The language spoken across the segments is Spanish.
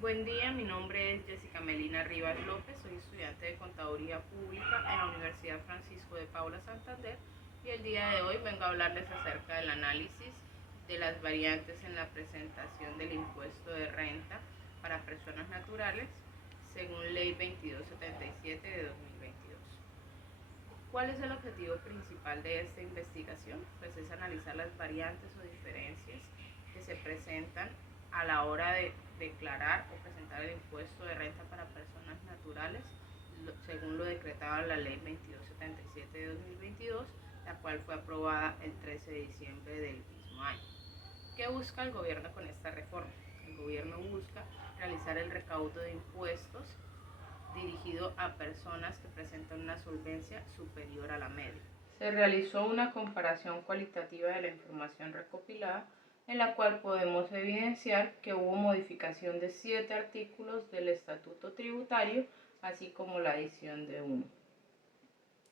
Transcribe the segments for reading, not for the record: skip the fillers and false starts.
Buen día, mi nombre es Jessica Melina Rivas López, soy estudiante de Contaduría Pública en la Universidad Francisco de Paula Santander y el día de hoy vengo a hablarles acerca del análisis de las variantes en la presentación del impuesto de renta para personas naturales según Ley 2277 de 2022. ¿Cuál es el objetivo principal de esta investigación? Pues es analizar las variantes o diferencias que se presentan a la hora de declarar o presentar el impuesto de renta para personas naturales, según lo decretado en la Ley 2277 de 2022, la cual fue aprobada el 13 de diciembre del mismo año. ¿Qué busca el gobierno con esta reforma? El gobierno busca realizar el recaudo de impuestos dirigido a personas que presentan una solvencia superior a la media. Se realizó una comparación cualitativa de la información recopilada, en la cual podemos evidenciar que hubo modificación de 7 artículos del Estatuto Tributario, así como la adición de uno,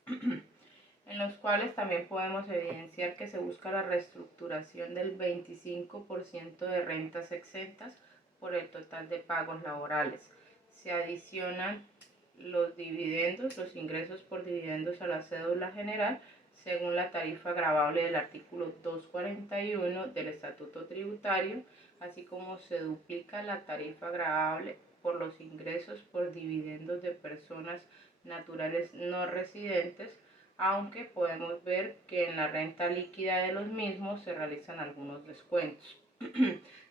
en los cuales también podemos evidenciar que se busca la reestructuración del 25% de rentas exentas por el total de pagos laborales. Se adicionan los dividendos, los ingresos por dividendos a la cédula general, según la tarifa gravable del artículo 241 del Estatuto Tributario, así como se duplica la tarifa gravable por los ingresos por dividendos de personas naturales no residentes, aunque podemos ver que en la renta líquida de los mismos se realizan algunos descuentos.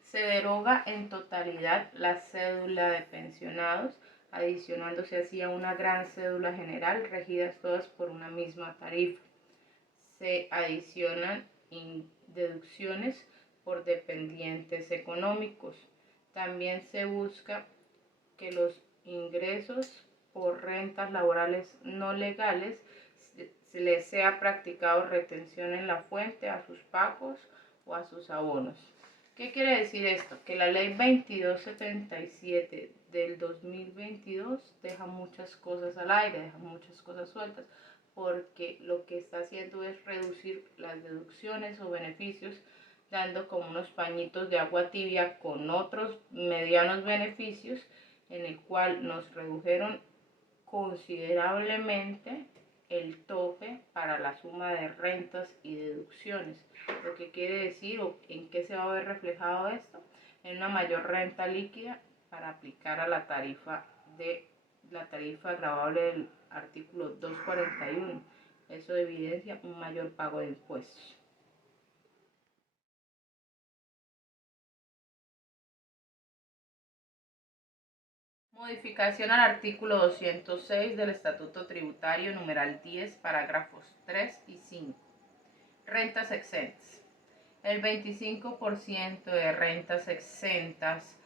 Se deroga en totalidad la cédula de pensionados, adicionándose así a una gran cédula general, regidas todas por una misma tarifa. Se adicionan deducciones por dependientes económicos. También se busca que los ingresos por rentas laborales no legales se les sea practicado retención en la fuente a sus pagos o a sus abonos. ¿Qué quiere decir esto? Que la ley 2277 del 2022 deja muchas cosas al aire, deja muchas cosas sueltas, porque lo que está haciendo es reducir las deducciones o beneficios, dando como unos pañitos de agua tibia con otros medianos beneficios, en el cual nos redujeron considerablemente el tope para la suma de rentas y deducciones. Lo que quiere decir, o en qué se va a ver reflejado esto, en una mayor renta líquida para aplicar a la tarifa gravable del artículo 241. Eso evidencia un mayor pago de impuestos. Modificación al artículo 206 del Estatuto Tributario, numeral 10, parágrafos 3 y 5. Rentas exentas. El 25% de rentas exentas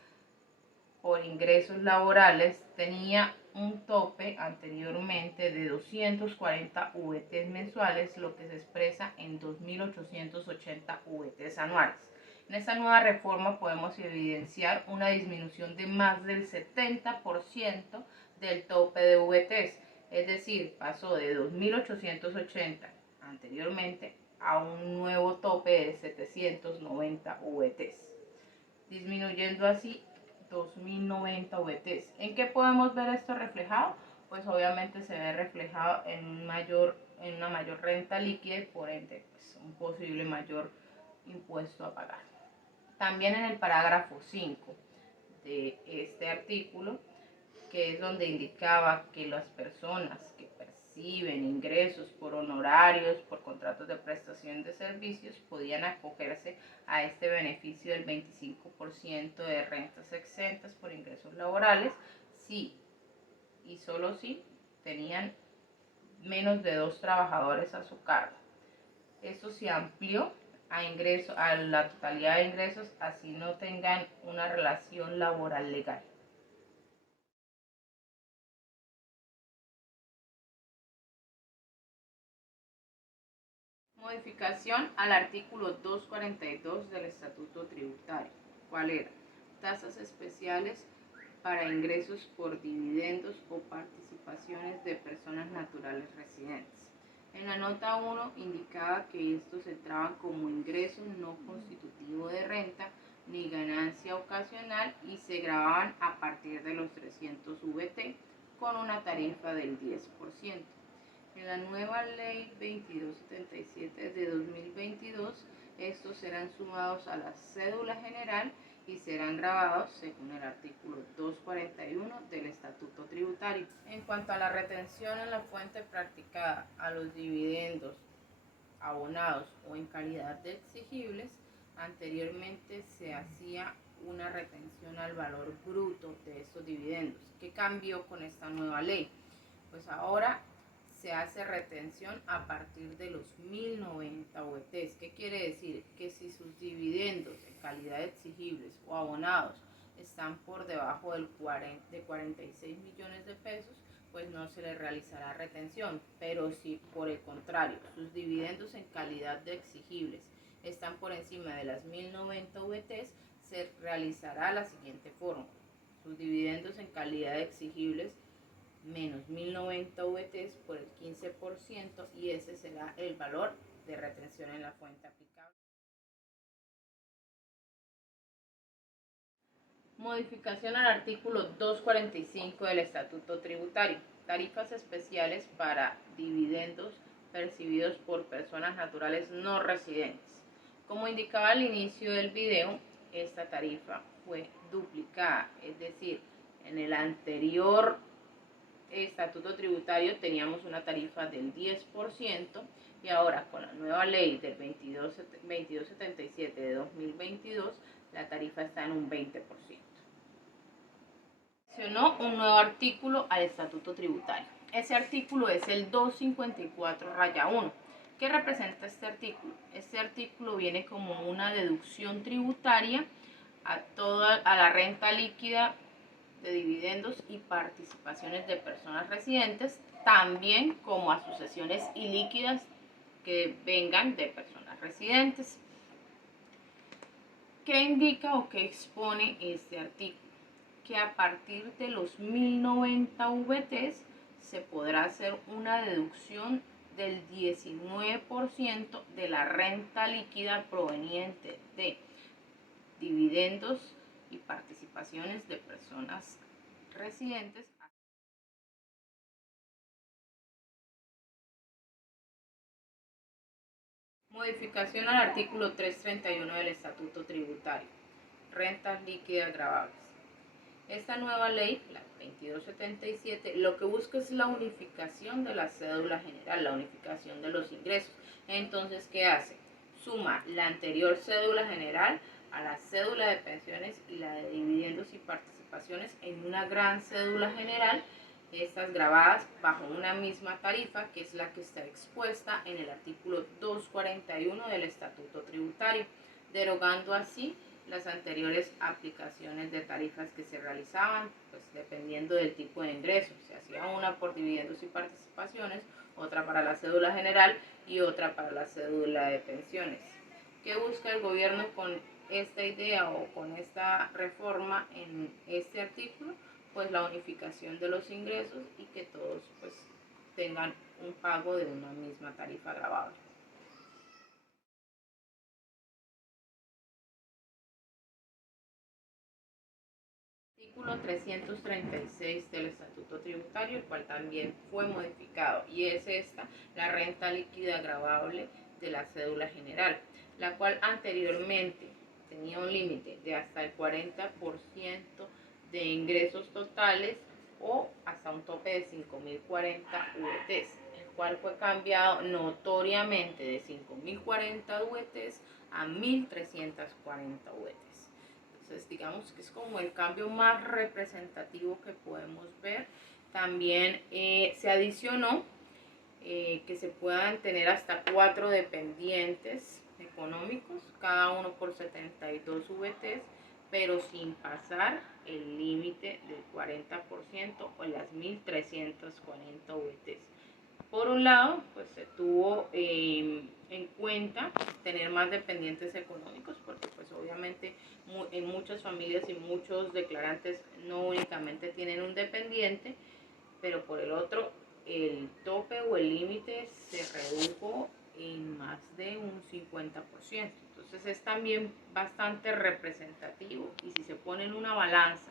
por ingresos laborales tenía un tope anteriormente de 240 VTs mensuales, lo que se expresa en 2.880 VTs anuales. En esta nueva reforma podemos evidenciar una disminución de más del 70% del tope de VTs, es decir, pasó de 2.880 anteriormente a un nuevo tope de 790 VTs, disminuyendo así 2090 VTs. ¿En qué podemos ver esto reflejado? Pues obviamente se ve reflejado en una mayor renta líquida y por ende pues, un posible mayor impuesto a pagar. También en el parágrafo 5 de este artículo, que es donde indicaba que las personas que perciben ingresos por honorarios, por contratos de prestación de servicios, podían acogerse a este beneficio del 25% de rentas exentas por ingresos laborales, si y solo si tenían menos de 2 trabajadores a su cargo. Esto se amplió a la totalidad de ingresos, así no tengan una relación laboral legal. Modificación al artículo 242 del Estatuto Tributario. ¿Cuál era? Tasas especiales para ingresos por dividendos o participaciones de personas naturales residentes. En la nota 1 indicaba que estos entraban como ingreso no constitutivo de renta ni ganancia ocasional y se grababan a partir de los 300 VT con una tarifa del 10%. En la nueva ley 2277 de 2022, estos serán sumados a la cédula general y serán grabados según el artículo 241 del Estatuto Tributario. En cuanto a la retención en la fuente practicada a los dividendos abonados o en calidad de exigibles, anteriormente se hacía una retención al valor bruto de estos dividendos. ¿Qué cambió con esta nueva ley? Pues ahora se hace retención a partir de los 1090 VTs. ¿Qué quiere decir? Que si sus dividendos en calidad de exigibles o abonados están por debajo de 46 millones de pesos, pues no se le realizará retención. Pero si por el contrario sus dividendos en calidad de exigibles están por encima de las 1090 VTs, se realizará la siguiente forma: sus dividendos en calidad de exigibles menos 1090 VTs por el 15%, y ese será el valor de retención en la fuente aplicable. Modificación al artículo 245 del Estatuto Tributario. Tarifas especiales para dividendos percibidos por personas naturales no residentes. Como indicaba al inicio del video, esta tarifa fue duplicada, es decir, en el anterior Estatuto Tributario teníamos una tarifa del 10% y ahora con la nueva ley del 2277 de 2022 la tarifa está en un 20%. Mencionó un nuevo artículo al Estatuto Tributario. Ese artículo es el 254-1. ¿Qué representa este artículo? Este artículo viene como una deducción tributaria a la renta líquida de dividendos y participaciones de personas residentes, también como a sucesiones ilíquidas que vengan de personas residentes. ¿Qué indica o qué expone este artículo? Que a partir de los 1090 VTs se podrá hacer una deducción del 19% de la renta líquida proveniente de dividendos y participaciones de personas residentes. Modificación al artículo 331 del Estatuto Tributario. Rentas líquidas gravables. Esta nueva ley, la 2277, lo que busca es la unificación de la cédula general, la unificación de los ingresos. Entonces, ¿qué hace? Suma la anterior cédula general a la cédula de pensiones y la de dividendos y participaciones en una gran cédula general, estas grabadas bajo una misma tarifa, que es la que está expuesta en el artículo 241 del Estatuto Tributario, derogando así las anteriores aplicaciones de tarifas que se realizaban, pues dependiendo del tipo de ingreso. Se hacía una por dividendos y participaciones, otra para la cédula general y otra para la cédula de pensiones. ¿Qué busca el gobierno con esta idea o con esta reforma en este artículo? Pues la unificación de los ingresos y que todos pues tengan un pago de una misma tarifa gravable. Artículo 336 del Estatuto Tributario, el cual también fue modificado, y es esta, la renta líquida gravable de la cédula general, la cual anteriormente tenía un límite de hasta el 40% de ingresos totales o hasta un tope de 5.040 VTs, el cual fue cambiado notoriamente de 5.040 VTs a 1.340 VTs. Entonces, digamos que es como el cambio más representativo que podemos ver. También se adicionó que se puedan tener hasta 4 dependientes económicos, cada uno por 72 VTs, pero sin pasar el límite del 40% o las 1.340 VTs. Por un lado, pues se tuvo en cuenta tener más dependientes económicos, porque pues obviamente en muchas familias y muchos declarantes no únicamente tienen un dependiente, pero por el otro el tope o el límite se redujo en más de un 50%. Entonces es también bastante representativo, y si se pone en una balanza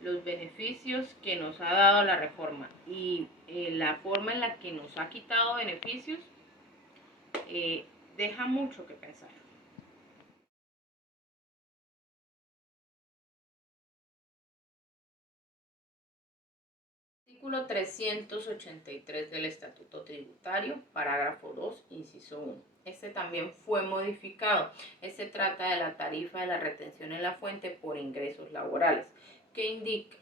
los beneficios que nos ha dado la reforma y la forma en la que nos ha quitado beneficios, deja mucho que pensar. Artículo 383 del Estatuto Tributario, parágrafo 2, inciso 1. Este también fue modificado. Este trata de la tarifa de la retención en la fuente por ingresos laborales, que indica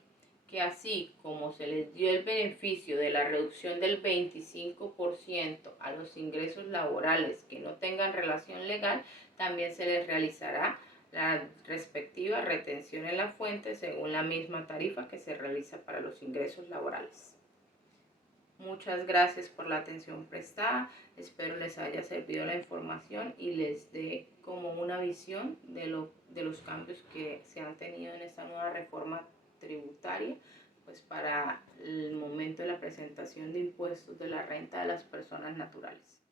que así como se les dio el beneficio de la reducción del 25% a los ingresos laborales que no tengan relación legal, también se les realizará la respectiva retención en la fuente según la misma tarifa que se realiza para los ingresos laborales. Muchas gracias por la atención prestada. Espero les haya servido la información y les dé como una visión de los cambios que se han tenido en esta nueva reforma tributaria, pues para el momento de la presentación de impuestos de la renta de las personas naturales.